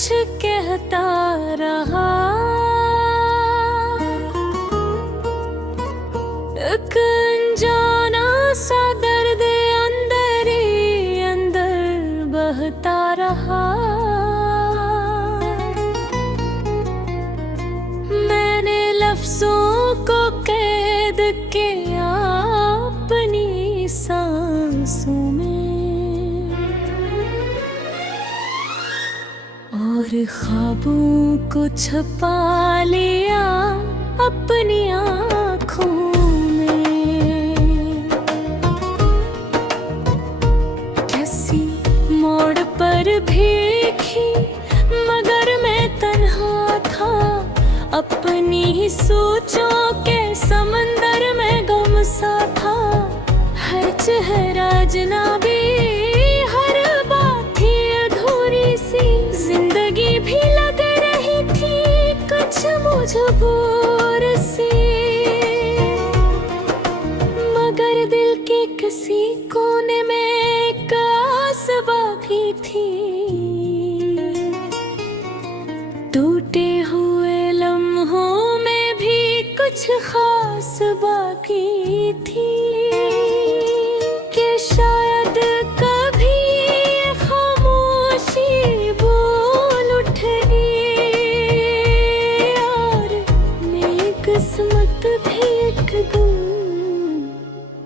कुछ कहता रहा। एक अनजाना सा दर्द अंदर ही अंदर बहता रहा। मैंने लफ्जों को कैद किया अपनी सांसों में, और ख्वाबों को छुपा लिया अपनी आँखों में। किसी मोड़ पर भीगी मगर मैं तन्हा था, अपनी ही सोचों के समंदर में गुम सा था। हर चेहरा अजनबी, हर बात थी अधूरी सी, जिंदगी भी लग रही थी कुछ मजबूर सी। मगर दिल के किसी कोने में एक आस बाकी थी, टूटे हुए लम्हों में भी कुछ खास बाकी थी। कि शायद कभी ये खामोशी बोल उठेगी, और मेरी किस्मत भी एक दिन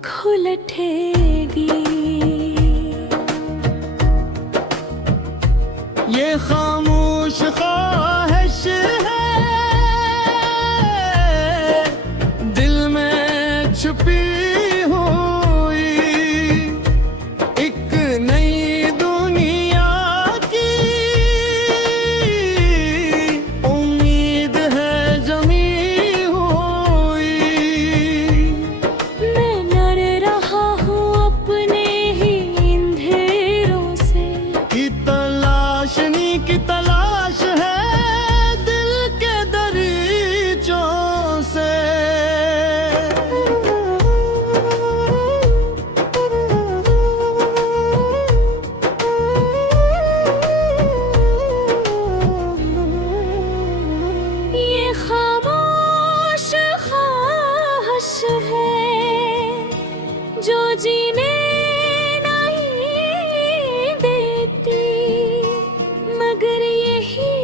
खुल उठेगी। ये खामोश ख्वाहिश है दिल में छुपी हुई, एक नई दुनिया की उम्मीद है जमी हुई। मैं लड़ रहा हूँ अपने ही अंधेरों से, की तलाश है दिल के दरीचों से। ये खामोश ख्वाहिश है जो जीने नहीं देती, मगर यही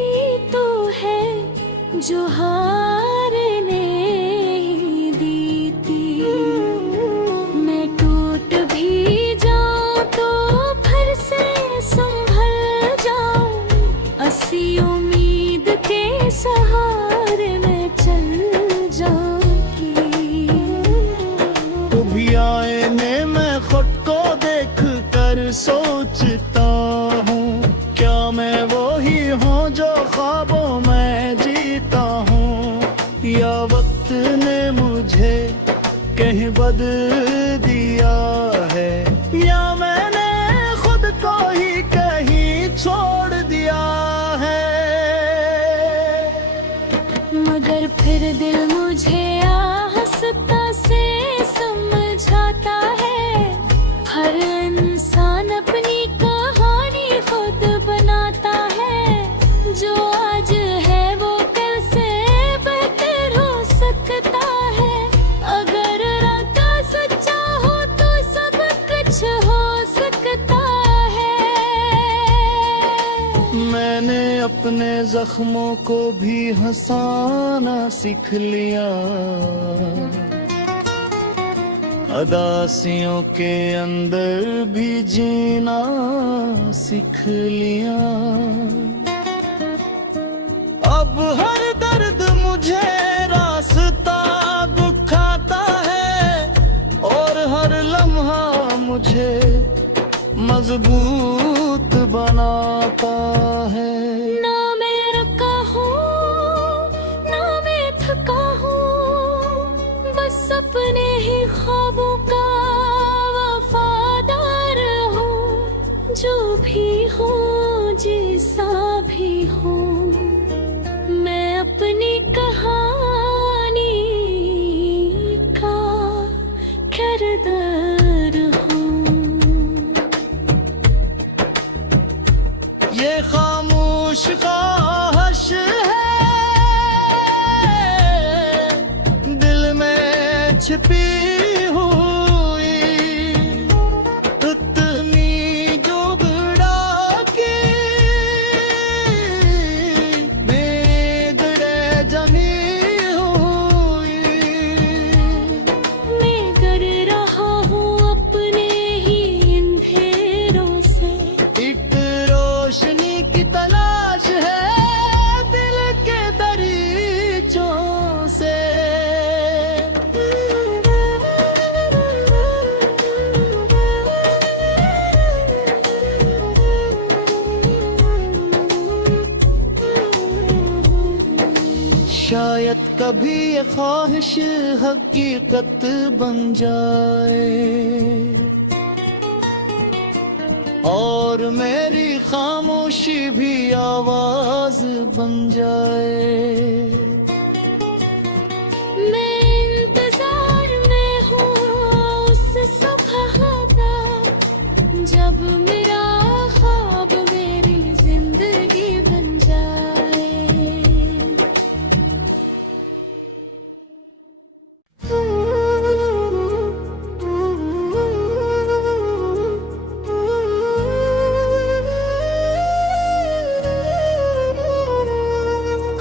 तो है जो हारने ही देती। मैं टूट भी जाऊं तो फिर से संभल जाऊं, ऐसी उम्मीद के सहारे मैं चल जाऊंगी। कभी आईने में खुद को देख कर सोचता हूँ, क्या मैं वही हूँ जो ख्वाबों में जीता हूँ, या वक्त ने मुझे कहीं बदल दिया है, या मैंने खुद को ही कहीं छोड़ दिया है। मगर फिर दिल मुझे आहिस्ता से समझाता है, हर इंसान अपनी कहानी खुद बनाता है। जो आज है वो कल से बेहतर हो सकता है, अगर रास्ता सच्चा हो तो सब कुछ हो सकता है। मैंने अपने जख्मों को भी हंसाना सीख लिया, अदासियों के अंदर भी जीना सीख लिया। अब हर दर्द मुझे रास्ता दिखाता है, और हर लम्हा मुझे मजबूत बनाता है। ना मैं रुका हूँ ना मैं थका हूँ, बस अपने ही ख्वाबों का वफादार हूँ। जो भी हो जैसा खामोश ख्वाहिश है दिल में छिपी हुई, उतनी जुगड़ा की मेगड़े जमी हुई। मैं कर रहा हूँ अपने ही अंधेरों से, एक रोशनी की तलाश है दिल के दरीचों से। शायद कभी ये ख्वाहिश हकीकत बन जाए और मेरी खामोशी भी आवाज बन जाए। मैं इंतजार में हूँ उस सुबह का, जब मेरा ख्वाब मेरी जिंदगी बन जाए।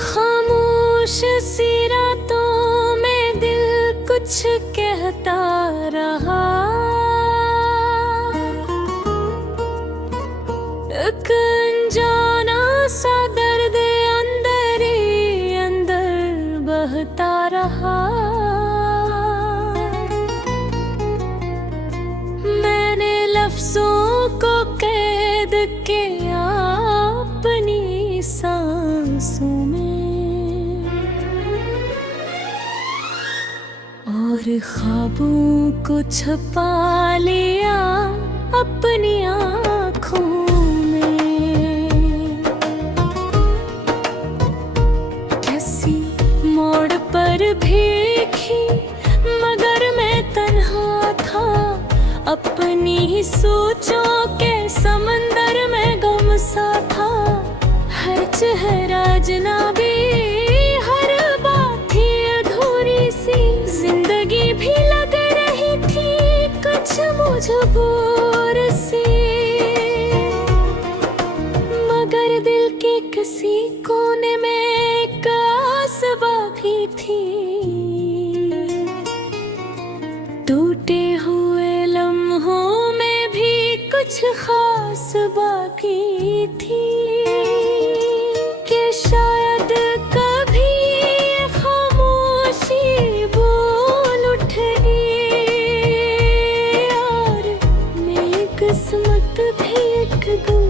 खामोश सी रातों में दिल कुछ कहता रहा, एक अनजाना सा दर्द अंदर ही अंदर बहता रहा। मैंने लफ्जों को कैद किया अपनी सांसों में और ख्वाबों को छुपा लिया अपनी आँखों में। किसी मोड़ पर भीगी मगर मैं तन्हा था, अपनी ही सोचों के समंदर में गुम सा था। हर चेहरा अजनबी, हर बात थी अधूरी सी, जिंदगी भी लग रही थी कुछ मजबूर सी। मगर दिल के किसी कोने में एक आस बाकी थी, टूटे हुए लम्हों में भी कुछ खास बाकी थी। कि शायद कभी ये खामोशी बोल उठेगी और मेरी किस्मत भी एक दिन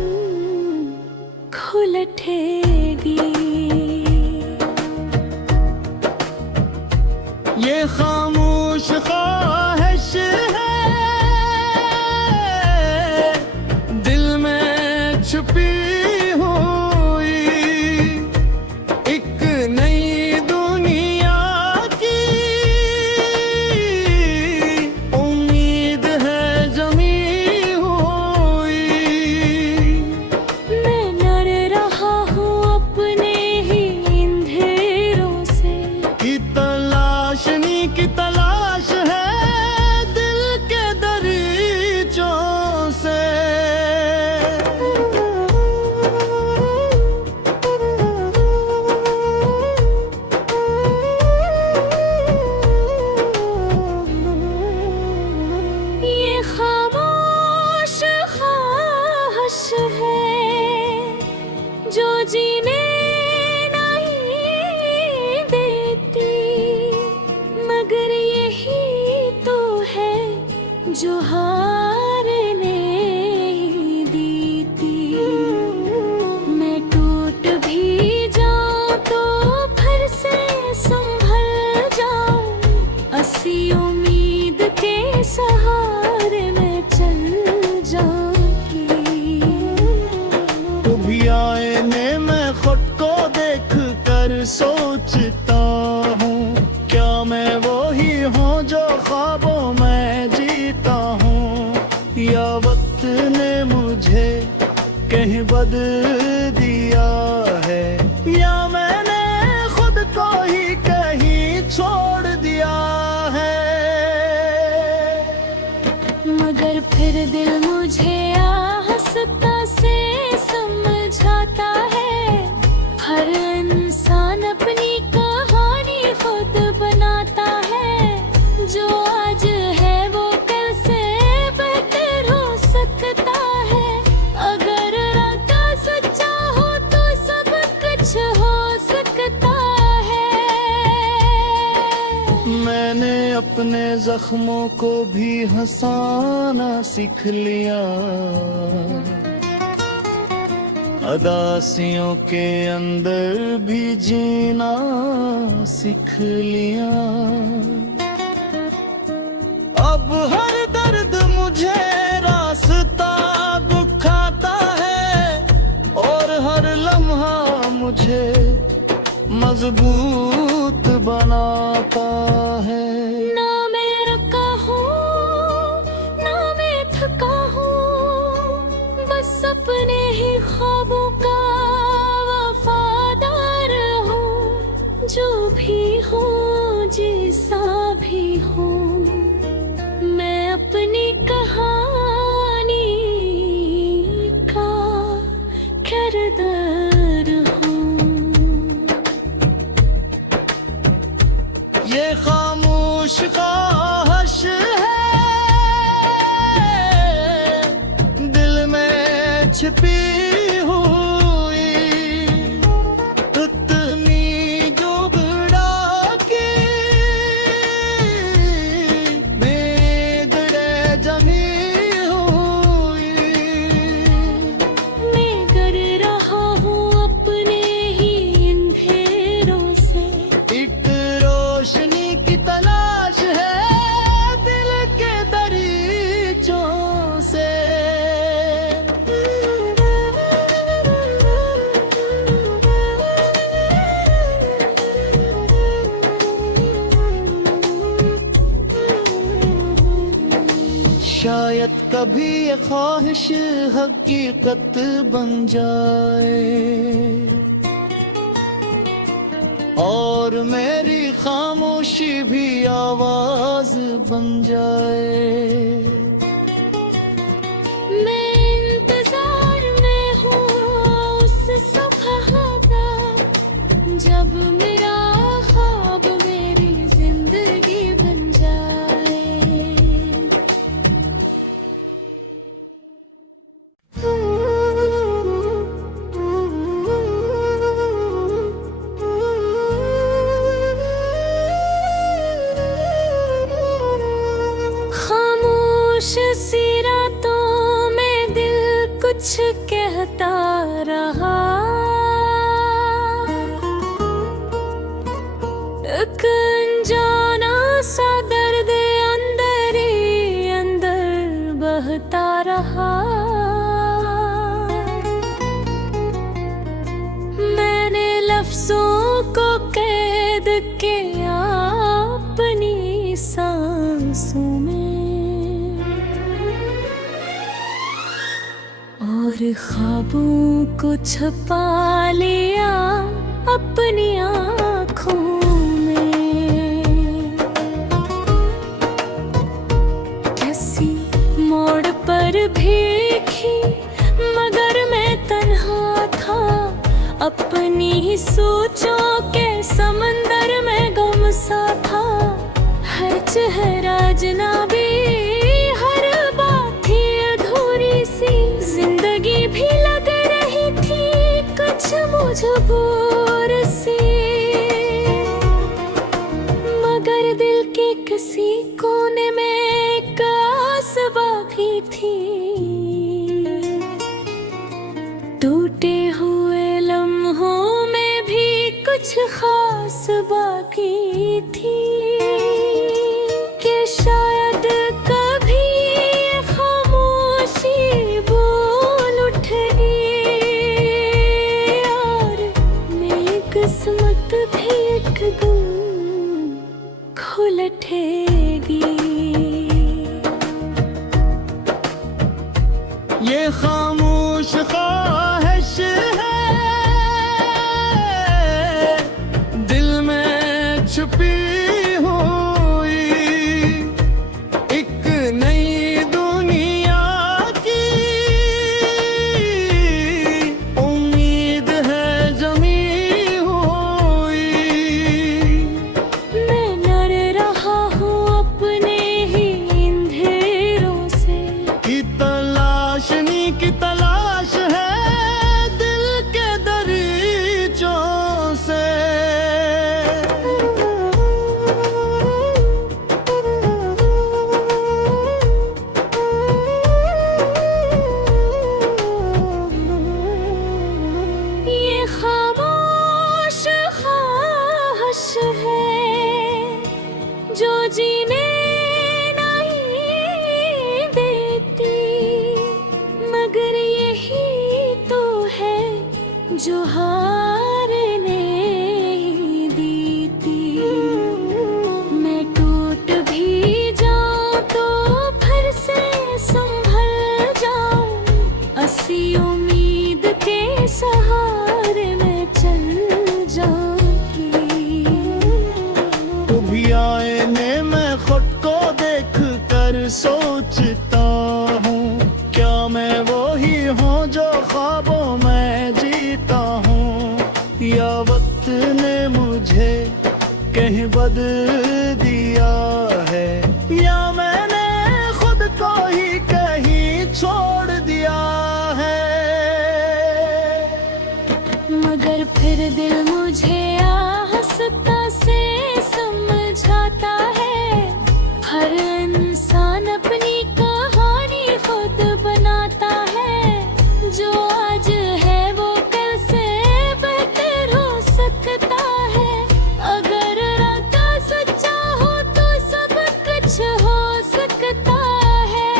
खुल उठेगी। ये खामोश ख्वाहिश है दिल में छुपी हुई, एक नई दुनिया की उम्मीद है जमी हुई। मैं डर रहा हूँ अपने ही अंधेरों से, की तलाश है दिल के दरीचों से। ये खामोश ख्वाहिश है जो जीने नहीं देती, मगर यही तो है जो हारने ही देती। मैं टूट भी जाऊं तो फिर से संभल जाऊं, असी उम्मीद के सहारे में चल जाऊंगी। कभी आईने में खुद को देख कर सोचता हूँ, क्या मैं वही हूँ जो ख्वाबों में जीता हूँ, या वक्त ने मुझे कहीं बदल दिया। अपने जख्मों को भी हंसाना सीख लिया, अदासियों के अंदर भी जीना सीख लिया। अब हर दर्द मुझे रास्ता दिखाता है और हर लम्हा मुझे मजबूत बनाता है। ना मैं रखा हूँ ना मैं थका हूँ, बस अपने ही ख्वाबों का वफादार हूँ। जो भी हूँ जैसा भी हूँ, मैं अपनी कहानी का किरदार हूँ। ये खामोश ख्वाहिश है दिल में छिपी हुई, इतनी जुगड़ा की मेगड़े जमी हुई। मैं गर रहा हूँ अपने ही अंधेरों से, एक रोशनी की तलाश है दिल के दरीचों से। शायद कभी ये ख्वाहिश हकीकत बन जाए और मेरी खामोशी भी आवाज बन जाए। मैं इंतजार में हूँ उस सुबह का, जब मेरा ख्वाब मेरी जिंदगी बन जाए। खामोश सी रातों में दिल कुछ कहता रहा, एक अनजाना सा दर्द अंदर ही अंदर बहता रहा। मैंने लफ्जों को कैद किया अपनी सांसों में और ख्वाबों को छुपा लिया अपनी आँखों में। किसी मोड़ पर भीगी मगर मैं तन्हा था, अपनी ही सोचों के समंदर में गुम सा था। हर चेहरा अजनबी, हर बात थी अधूरी सी, जिंदगी भी लग रही थी कुछ मजबूर सी। मगर दिल के किसी कोने में एक आस बाकी थी, टूटे हुए लम्हों में भी कुछ खास बाकी थी। कि शायद कभी ये खामोशी बोल उठेगी और मेरी किस्मत भी एक दिन खुल उठेगी। ये खामोश ख्वाहिश है दिल में छुपी जो हारने ही दी थी। मैं टूट भी जाऊं तो फिर से संभल जाऊं, ऐसी उम्मीद के सहारे मैं चल जाऊंगी। कभी आईने में खुद को देख कर सोचता हूँ, क्या मैं वही हूँ जो ख्वाबों में जीता हूँ, या वक्त ने मुझे कहीं बदल दिया है, या मैंने खुद को ही कहीं छोड़ दिया है। मगर फिर दिल मुझे आहिस्ता से समझाता है, हर इंसान अपनी कहानी खुद बनाता है। जो आज है वो कल से बेहतर हो सकता है, अगर रास्ता सच्चा हो तो सब कुछ हो सकता है।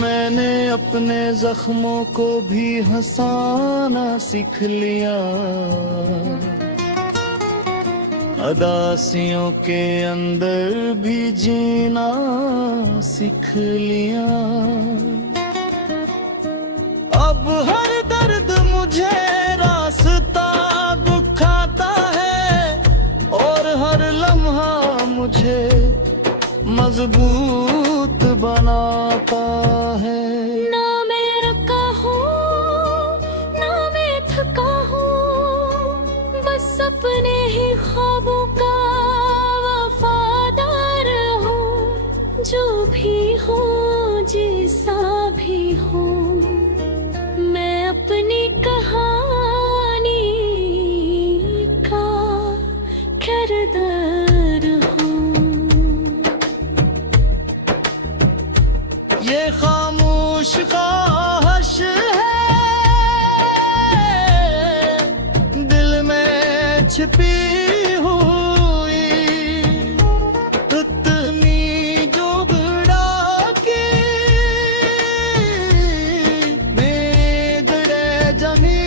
मैंने अपने जख्मों को भी हंसाना सीख लिया, अदासियों के अंदर भी जीना सीख लिया। अब हर दर्द मुझे रास्ता दिखाता है, और हर लम्हा मुझे मजबूत बनाता है। ना मैं रुका हूँ ना मैं थका हूँ, बस अपने ही ख्वाबों का वफादार हूँ। जो भी हूँ जैसा भी हूँ, मैं अपनी कहानी का किरदार हूँ। ये खामोश ख्वाहिश है दिल में छिपी हुई, इतनी जुगड़ा की मेघड़े जमी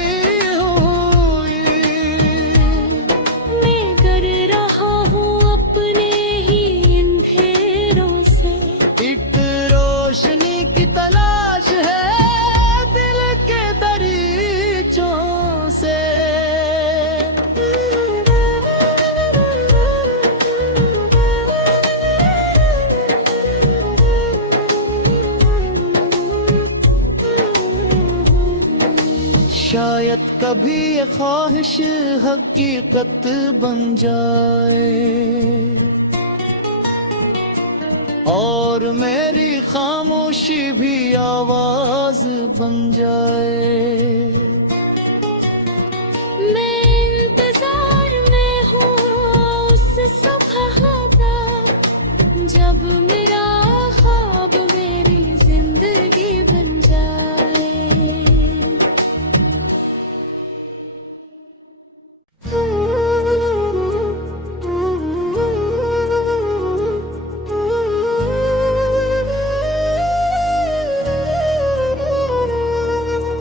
हुई। मैं कर रहा हूँ अपने ही अंधेरों से, एक रोशनी की तलाश है दिल के दरीचों से। शायद कभी ये ख्वाहिश हकीकत बन जाए, और मेरी खामोशी भी आवाज बन जाए। मैं इंतजार में हूँ उस सुबह का, जब मेरा ख्वाब मेरी जिंदगी बन जाए।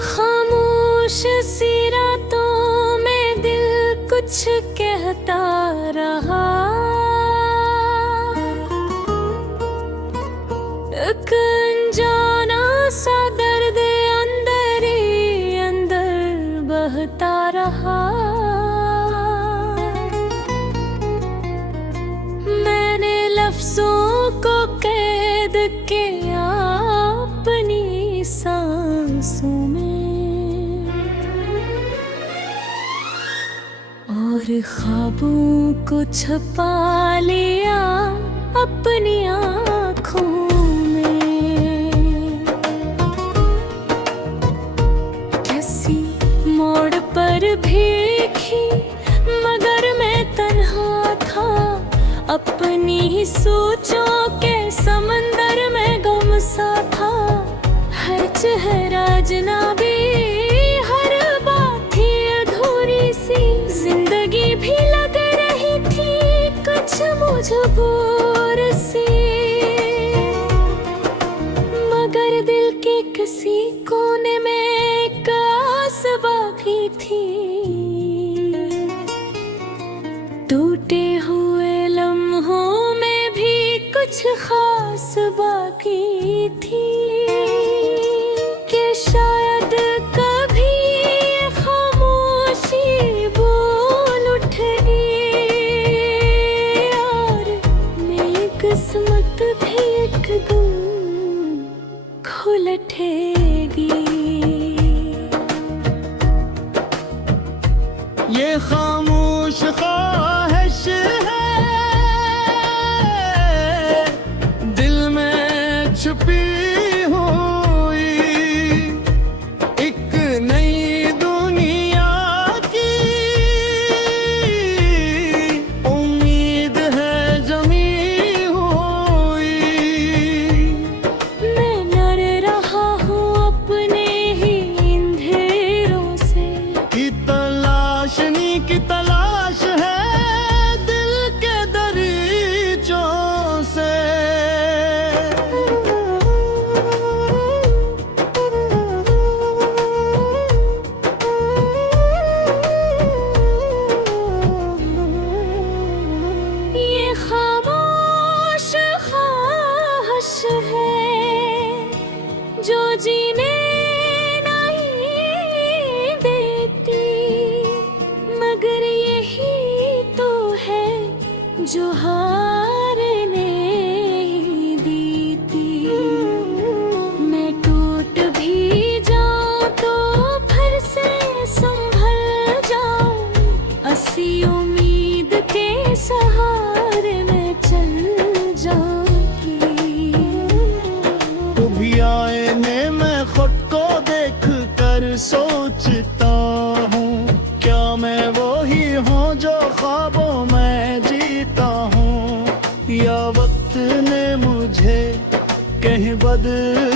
खामोश सी रातों में दिल कुछ कहता रहा, एक अनजाना सा दर्द अंदर ही अंदर बहता रहा। मैंने लफ्जों को कैद किया अपनी सांसों में, और ख्वाबों को छुपा लिया अपनी आँखों में। किसी मोड़ पर भीगी मगर मैं तन्हा था, अपनी ही सोचों के समंदर में गुम सा था। हर चेहरा अजनबी, हर बात थी अधूरी सी, जिंदगी भी लग रही थी कुछ मजबूर सी। मगर दिल के किसी कोने में एक आस बाकी थी। टूटे हुए लम्हों में भी कुछ खास बाकी थी कि शायद कभी ये खामोशी बोल उठेगी और मेरी किस्मत भी एक दिन खुल उठेगी। ये खामोश ख्वाहिश है दिल में छुपी हुई, एक नई दुनिया की उम्मीद है जमी हुई। मैं लड़ रहा हूँ अपने ही अंधेरों से, की तलाश है दिल के दरीचों से। ये खामोश ख्वाहिश है जो जीने नहीं देती, मगर यही तो है जो हारने ही दी थी। मैं टूट भी जाऊं तो फिर से संभल जाऊं, अस्सी उम्मीद के सहारे मैं चल जाऊंगी। कभी आईने में खुद को देख कर सोचता हूँ, क्या मैं वही हूँ जो ख्वाबों में जीता हूँ, या वक्त ने मुझे कहीं बदल